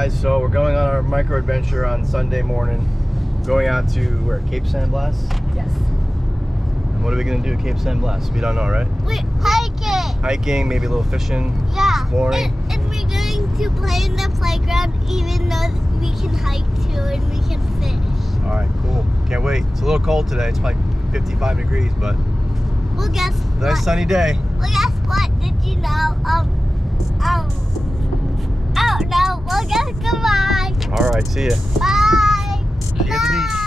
guys, so we're going on our micro adventure on Sunday morning. Going out to where? Cape San Blas? Yes. And what are we gonna do at Cape San Blas? We don't know, right? We're hiking. Hiking, maybe a little fishing, Yeah. exploring. And we're going to play in the playground even though we can hike too and we can fish. All right, cool. Can't wait. It's a little cold today. It's like 55 degrees, but Well, guess what? nice sunny day. Well, guess what? Did you know? I don't know. Well, guess goodbye. All right, see ya. Bye. See you at the beach.